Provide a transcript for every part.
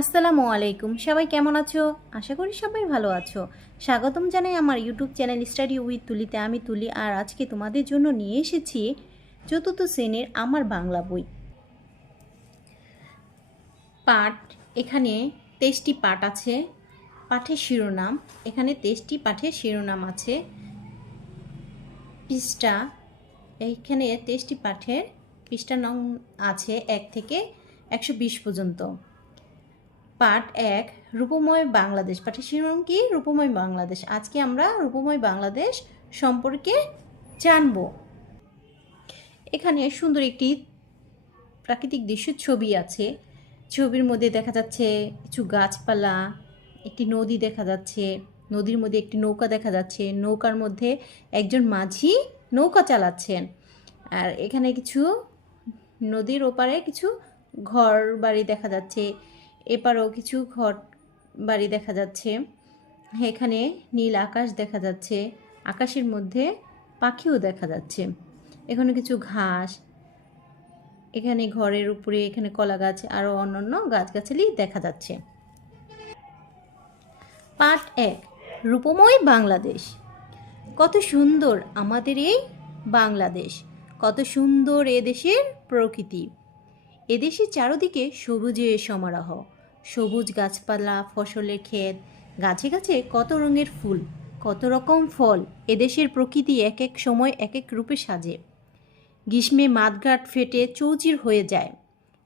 আসসালামু আলাইকুম। সবাই কেমন আছো? আশা করি সবাই ভালো আছো। স্বাগতম জানাই আমার ইউটিউব চ্যানেল স্টাডি উইথ তুলিতে। আমি তুলি, আর আজকে তোমাদের জন্য নিয়ে এসেছি চতুর্থ শ্রেণীর আমার বাংলা বই পাঠ। এখানে 23টি পাঠ আছে। পাঠের শিরোনাম, এখানে 23টি পাঠের শিরোনাম আছে। পৃষ্ঠা, এইখানে 23টি পাঠের পৃষ্ঠা নং আছে 1 থেকে 120 পর্যন্ত। পার্ট 1, রূপময় বাংলাদেশ। পাঠের শিরোনাম কি? রূপময় বাংলাদেশ। আজকে আমরা রূপময় বাংলাদেশ সম্পর্কে জানব। এখানে সুন্দর একটি প্রাকৃতিক দৃশ্যের ছবি আছে। ছবির মধ্যে দেখা যাচ্ছে কিছু গাছপালা, একটি নদী দেখা যাচ্ছে। নদীর মধ্যে একটি নৌকা দেখা যাচ্ছে। নৌকার মধ্যে একজন মাঝি নৌকা চালাচ্ছেন। আর এখানে কিছু নদীর ওপারে কিছু ঘর বাড়ি দেখা যাচ্ছে। এপারেও কিছু ঘর বাড়ি দেখা যাচ্ছে। এখানে নীল আকাশ দেখা যাচ্ছে। আকাশের মধ্যে পাখিও দেখা যাচ্ছে। এখানে কিছু ঘাস, এখানে ঘরের উপরে এখানে কলা গাছ, আরও অন্যান্য গাছগাছালি দেখা যাচ্ছে। পার্ট 1, রূপময় বাংলাদেশ। কত সুন্দর আমাদের এই বাংলাদেশ, কত সুন্দর এদেশের প্রকৃতি। এদেশের চারদিকে সবুজে সমারোহ, সবুজ গাছপালা, ফসলের ক্ষেত, গাছে গাছে কত রঙের ফুল, কত রকম ফল। এদেশের প্রকৃতি এক এক সময় এক এক রূপে সাজে। গ্রীষ্মে মাঠঘাট ফেটে চৌচির হয়ে যায়।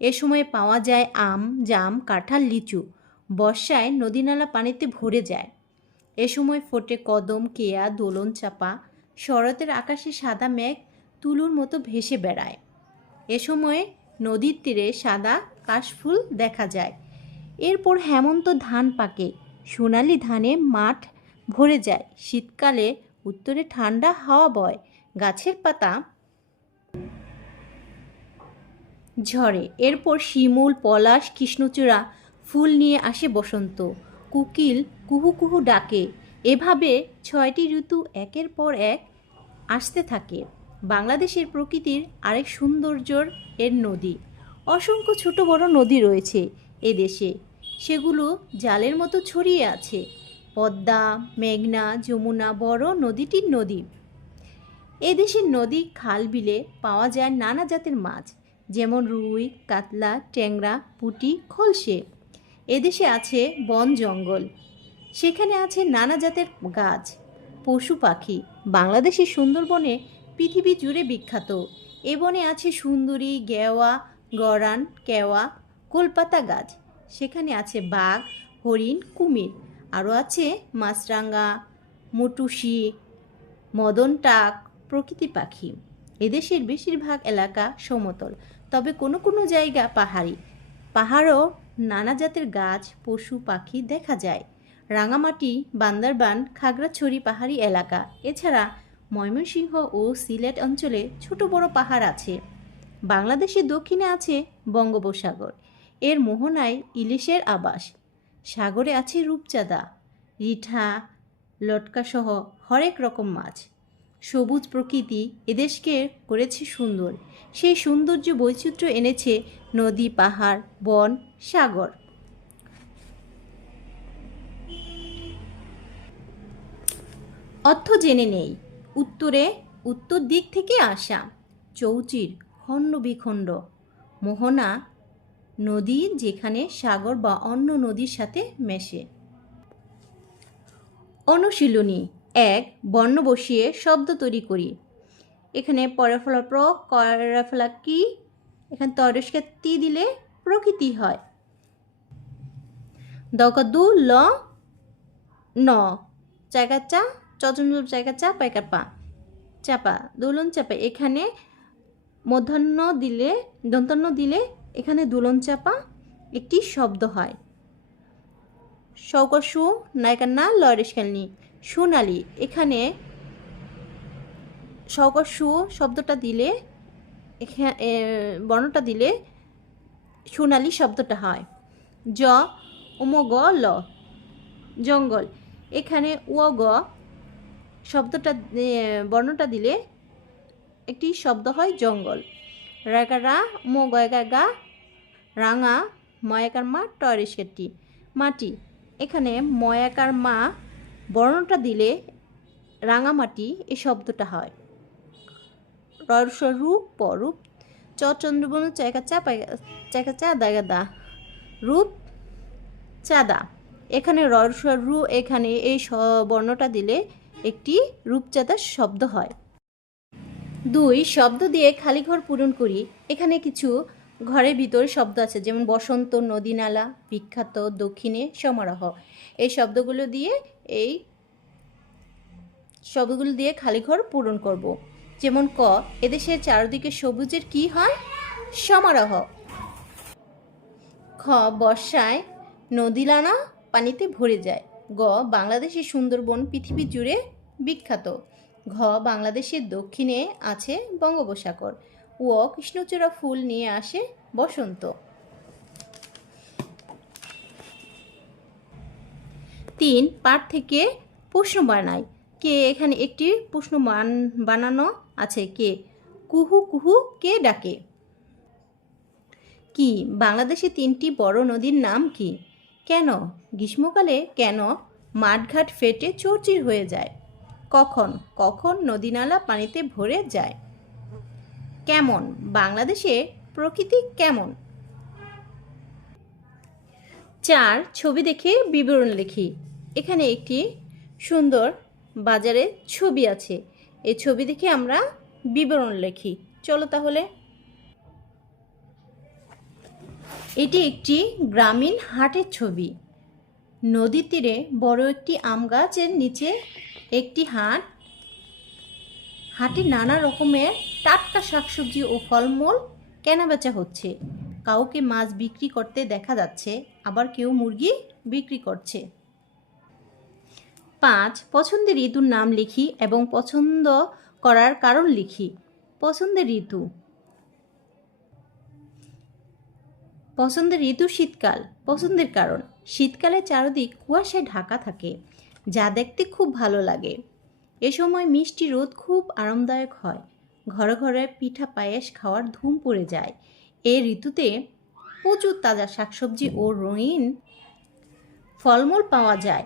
এ সময় পাওয়া যায় আম, জাম, কাঁঠাল, লিচু। বর্ষায় নদীনালা পানিতে ভরে যায়। এ সময় ফোটে কদম, কেয়া, দোলন চাপা। শরতের আকাশে সাদা মেঘ তুলোর মতো ভেসে বেড়ায়। এ সময় নদীর তীরে সাদা কাশফুল দেখা যায়। এরপর হেমন্ত ধান পাকে, সোনালি ধানে মাঠ ভরে যায়। শীতকালে উত্তরে ঠান্ডা হাওয়া বয়, গাছের পাতা ঝরে। এরপর শিমুল, পলাশ, কৃষ্ণচূড়া ফুল নিয়ে আসে বসন্ত। কোকিল কুহু কুহু ডাকে। এভাবে 6টি ঋতু একের পর এক আসতে থাকে। বাংলাদেশের প্রকৃতির আরেক সৌন্দর্যর এর নদী। অসংখ্য ছোট বড় নদী রয়েছে এ দেশে, সেগুলো জালের মতো ছড়িয়ে আছে। পদ্মা, মেঘনা, যমুনা বড় নদীটির নদী। এদেশের নদী, খাল, বিলে পাওয়া যায় নানা জাতের মাছ, যেমন রুই, কাতলা, ট্যাংরা, পুঁটি, খলসে। এদেশে আছে বন জঙ্গল, সেখানে আছে নানা জাতের গাছ, পশু পাখি। বাংলাদেশের সুন্দরবনে পৃথিবী জুড়ে বিখ্যাত। এ বনে আছে সুন্দরী, গেওয়া, গরান, কেওয়া, কলপাতা গাছ। সেখানে আছে বাঘ, হরিণ, কুমির। আরও আছে মাছরাঙা, মটুসি, মদন টাক প্রকৃতি পাখি। এদেশের বেশিরভাগ এলাকা সমতল, তবে কোনো কোনো জায়গা পাহাড়ি। পাহাড়ও নানা জাতের গাছ, পশু পাখি দেখা যায়। রাঙামাটি, বান্দরবান, খাগড়াছড়ি পাহাড়ি এলাকা। এছাড়া ময়মনসিংহ ও সিলেট অঞ্চলে ছোট বড় পাহাড় আছে। বাংলাদেশের দক্ষিণে আছে বঙ্গোপসাগর, এর মোহনায় ইলিশের আবাস। সাগরে আছে রূপচাঁদা, রিঠা, লটকাসহ হরেক রকম মাছ। সবুজ প্রকৃতি এদেশকে করেছে সুন্দর। সেই সৌন্দর্য বৈচিত্র্য এনেছে নদী, পাহাড়, বন, সাগর। অর্থ জেনে নেই। উত্তরে উত্তর দিক থেকে আসা, চৌচির খণ্ড বিখণ্ড, মোহনা নদী যেখানে সাগর বা অন্য নদীর সাথে মেশে। অনুশীলনী 1, বর্ণ বসিয়ে শব্দ তৈরি করি। এখানে পরে ফলা প্র, করা ফেলা কি, এখানে তরস্কে তি দিলে প্রকৃতি হয়। দকা দু ল ন, জায়গা চা, চজন্য জায়গা চা, পাইকার পা, চাপা, দোলন চাপা। এখানে মধ্যাহ্ন দিলে, দন্তান্ন দিলে এখানে দোলন চাপা একটি শব্দ হয়। সৌকা সু, নায়িকা না, লরেশকালনি, সোনালি। এখানে সৌকা সু শব্দটা দিলে, এখানে বর্ণটা দিলে সোনালি শব্দটা হয়। জ উমগ ল, জঙ্গল। এখানে গ শব্দটা বর্ণটা দিলে একটি শব্দ হয় জঙ্গল। রাগা রা, মগা গা, রাঙা, ময়াকার মা টয়রেশের টি মাটি। এখানে ময়াকার মা বর্ণটা দিলে রাঙামাটি এই শব্দটা হয়। রূপ রূপ চন্দ্রবন চাকা চা দাগা দা রূপ চাঁদা। এখানে রু এখানে এই বর্ণটা দিলে একটি রূপচাঁদা শব্দ হয়। 2 শব্দ দিয়ে খালি ঘর পূরণ করি। এখানে কিছু ঘরের ভিতরে শব্দ আছে, যেমন বসন্ত, নদী নালা, বিখ্যাত, দক্ষিণে, সমারোহ। এই শব্দগুলো দিয়ে খালি ঘর পূরণ করব। যেমন ক, এদেশের চারদিকে সবুজের কি হয়? সমারোহ। খ, বর্ষায় নদীনালা পানিতে ভরে যায়। গ, বাংলাদেশের সুন্দরবন পৃথিবী জুড়ে বিখ্যাত। ঘ, বাংলাদেশের দক্ষিণে আছে বঙ্গোপসাগর। ও, কৃষ্ণচূড়া ফুল নিয়ে আসে বসন্ত। 3 পাঠ থেকে প্রশ্ন বানাই। কে, এখানে একটি প্রশ্ন বানানো আছে। কে, কুহু কুহু কে ডাকে? কি, বাংলাদেশে 3টি বড় নদীর নাম কি? কেন, গ্রীষ্মকালে কেন মাঠঘাট ফেটে চৌচির হয়ে যায়? কখন নদীনালা পানিতে ভরে যায়? কেমন, বাংলাদেশে প্রকৃতি কেমন? 4 ছবি দেখে বিবরণ লিখি। এখানে একটি সুন্দর বাজারের ছবি আছে। এই ছবি দেখে আমরা বিবরণ লিখি। চলো তাহলে। এটি একটি গ্রামীণ হাটের ছবি। নদীর তীরে বড় একটি আম গাছের নিচে একটি হাটে নানা রকমের টাটকা শাকসবজি ও ফলমূল কেনাবেচা হচ্ছে। কাউকে মাছ বিক্রি করতে দেখা যাচ্ছে, আবার কেউ মুরগি বিক্রি করছে। 5 পছন্দের ঋতুর নাম লিখি এবং পছন্দ করার কারণ লিখি। পছন্দের ঋতু শীতকাল। পছন্দের কারণ, শীতকালে চারদিক কুয়াশায় ঢাকা থাকে, যা দেখতে খুব ভালো লাগে। এ সময় মিষ্টি রোদ খুব আরামদায়ক হয়। ঘরে ঘরে পিঠা পায়েস খাওয়ার ধুম পড়ে যায়। এই ঋতুতে প্রচুর তাজা শাকসবজি ও রঙিন ফলমূল পাওয়া যায়।